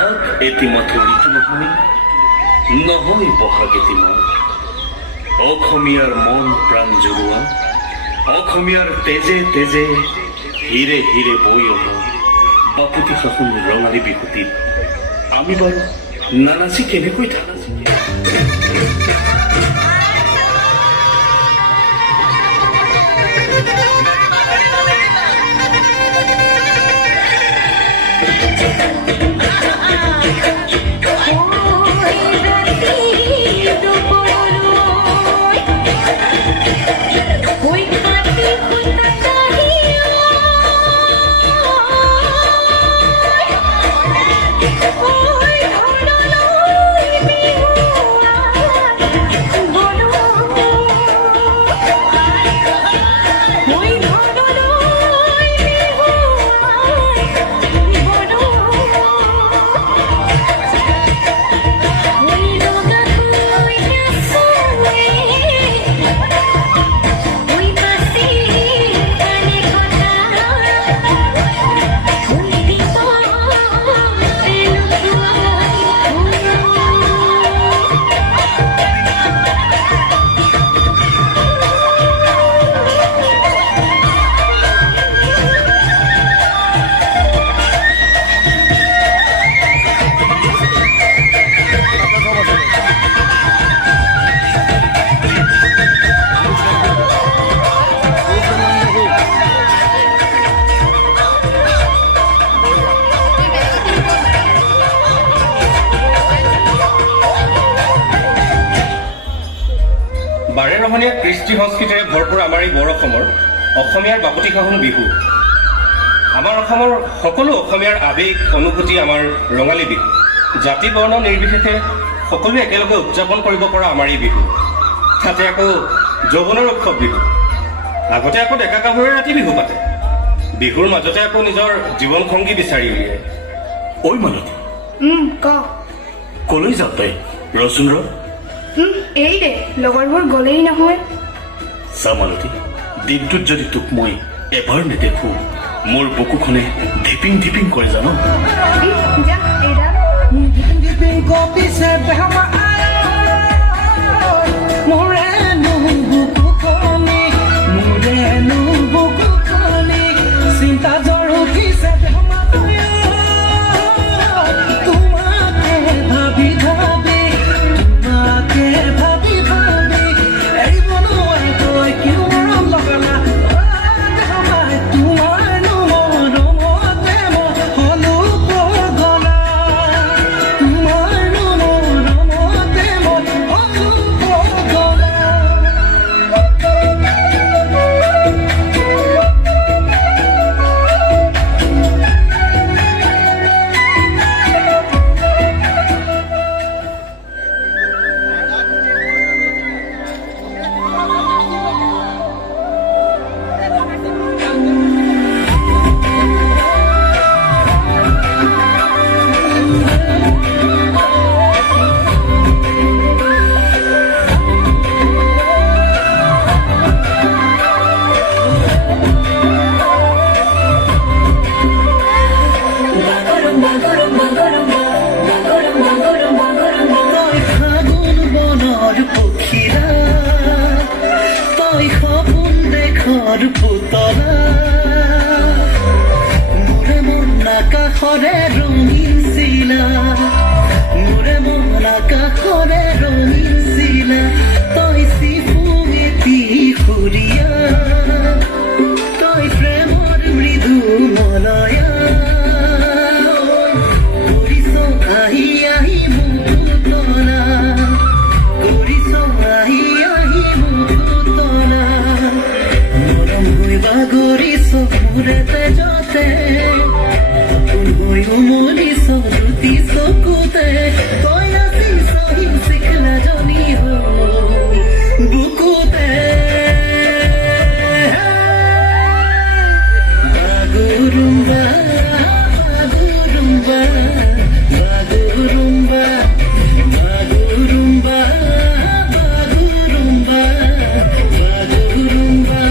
বহাগ এতিমাত্ৰ ঋতু নহয়, নহয় বহাগ এতিমা। অসমীয়াৰ মন প্ৰাণ জুৰুৱা, অসমীয়াৰ তেজে তেজে হিৰে হিৰে বৈ অহা বাপুতি সাহোন ৰঙালী বিহুটিত আমি বাৰু নানাচি কেনেকৈ থাকোঁ? বাৰেৰহণীয়া কৃষ্টি সংস্কৃতিৰে ভৰপূৰ আমাৰ এই বৰ অসমীয়াৰ বাপুতি সাহোন বিহু। আমাৰ অসমৰ সকলো অসমীয়াৰ আৱেগ অনুভূতি আমাৰ ৰঙালী বিহু। জাতি বৰ্ণ নিৰ্বিশেষে সকলোৱে একেলগে উদযাপন কৰিব পৰা আমাৰ এই বিহু। তাতে আকৌ যৌৱনৰ উৎসৱ বিহু। আগতে আকৌ ডেকা গাভৰুৱে ৰাতি বিহু পাতে। বিহুৰ মাজতে আকৌ নিজৰ জীৱন সংগী বিচাৰি উলিয়ায়। ঐ মালতী, ক কলৈ যাওঁ তই? ৰচোন ৰ। এই দে, লগৰবোৰ গলেই নহয়। চা মালতী, দিনটোত যদি তোক মই এবাৰ নেদেখো মোৰ বুকুখনে ধিপিং ধিপিং কৰে জান। যা এইডাল চিন্তা জ্বৰ উঠিছে আকাশৰে ৰঙীন চিলা, মোৰে মন আকাশৰে ৰঙীন চিলা, তই চিফুঙেতি সুৰীয়া, তই প্ৰেমৰ মৃদু মলয়া, কৰিছ আহি আহি মোক তলা, কৰিছ আহি আহি মোক তলা, মৰম হৈ বাগৰিছ মোৰে তেজতে, মনি সৰুতি চকুতে, তই নাচি সহিম শিখলা জনি হো বুকুতে, বাগুৰুম্বা বাগুৰুম্বা বাগুৰুম্বা বাগুৰুম্বা বাগুৰুম্বা বাগুৰুম্বা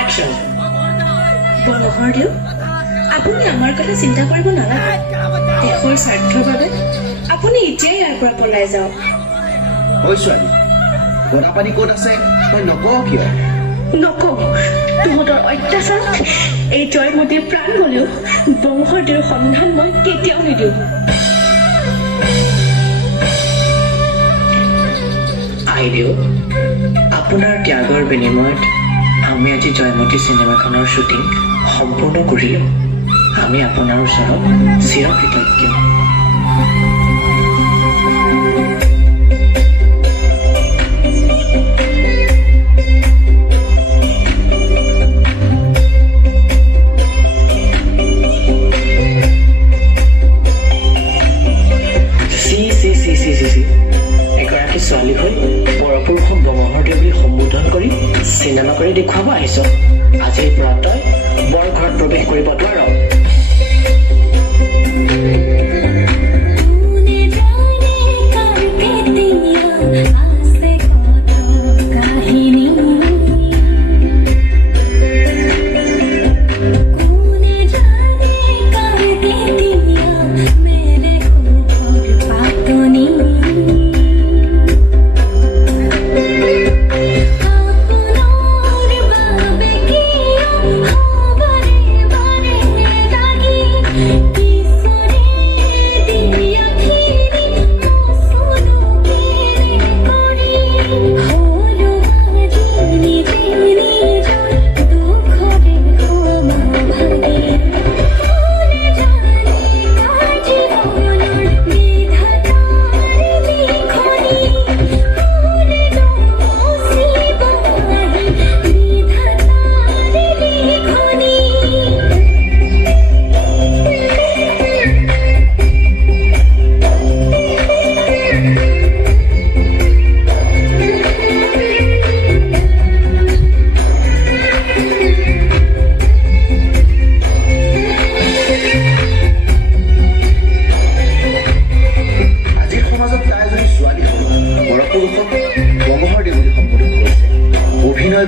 Action. বৰহৰদেউ, আপুনি আমাৰ কথা চিন্তা কৰিব নালাগে। দেশৰ স্বাৰ্থৰ বাবে আপুনি এতিয়াই ইয়াৰ পৰা পলাই যাওক। ঐ ছোৱালী, গদাপানী ক'ত আছে তই নকওঁ কিয়? নকওঁ, তহঁতৰ অত্যাচাৰত এই জয়মতীৰ প্ৰাণ গলেও বংশৰদেউৰ সন্ধান মই কেতিয়াও নিদিওঁ। আইদেউ, আপোনাৰ ত্যাগৰ বিনিময়ত আমি আজি জয়মতী চিনেমাখনৰ শ্বুটিং সম্পূৰ্ণ কৰিলোঁ। আমি আপোনাৰ ওচৰত চিৰকৃতজ্ঞ। এগৰাকী ছোৱালী হৈ পৰপুৰুষক বংশৰদেউ বুলি সম্বোধন কৰি চিনেমা কৰি দেখুৱাব আহিছ। আজিৰ পৰা তই বৰ ঘৰত প্ৰৱেশ কৰিব নোৱাৰ।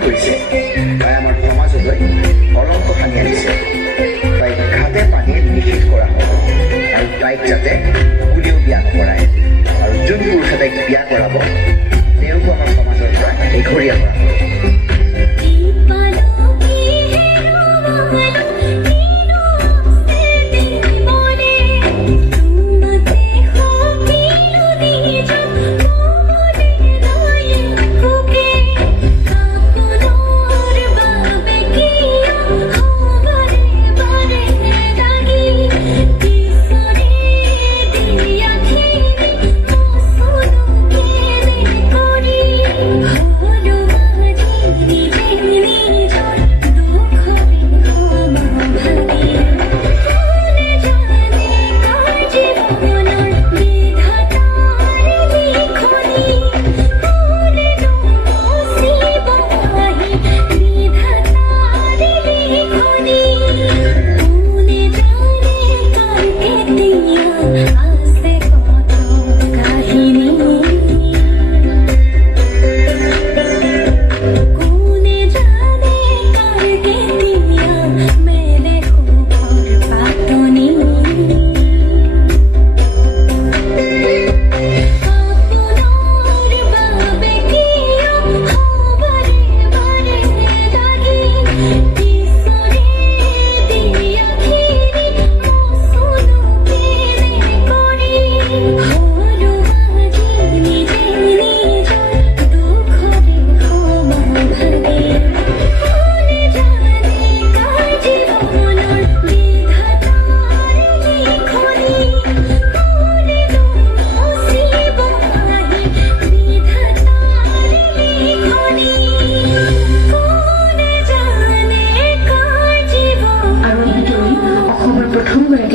কৰিছে, তাই আমাৰ সমাজলৈ কলংক সানি আনিছে। তাইক ঘাটে পানীয়ে নিষেধ কৰা হ'ব আৰু তাইক যাতে কোনেও বিয়া নকৰায় আৰু যোন পুৰুষে তাইক বিয়া কৰাব তেওঁকো আমাৰ সমাজৰ পৰা এঘৰীয়া কৰা হ'ব।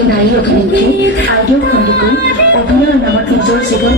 নাৰী অভিনেত্ৰী আইদেউ খণ্ডিকৈ অভিনয়ৰ নামত নিজৰ জীৱন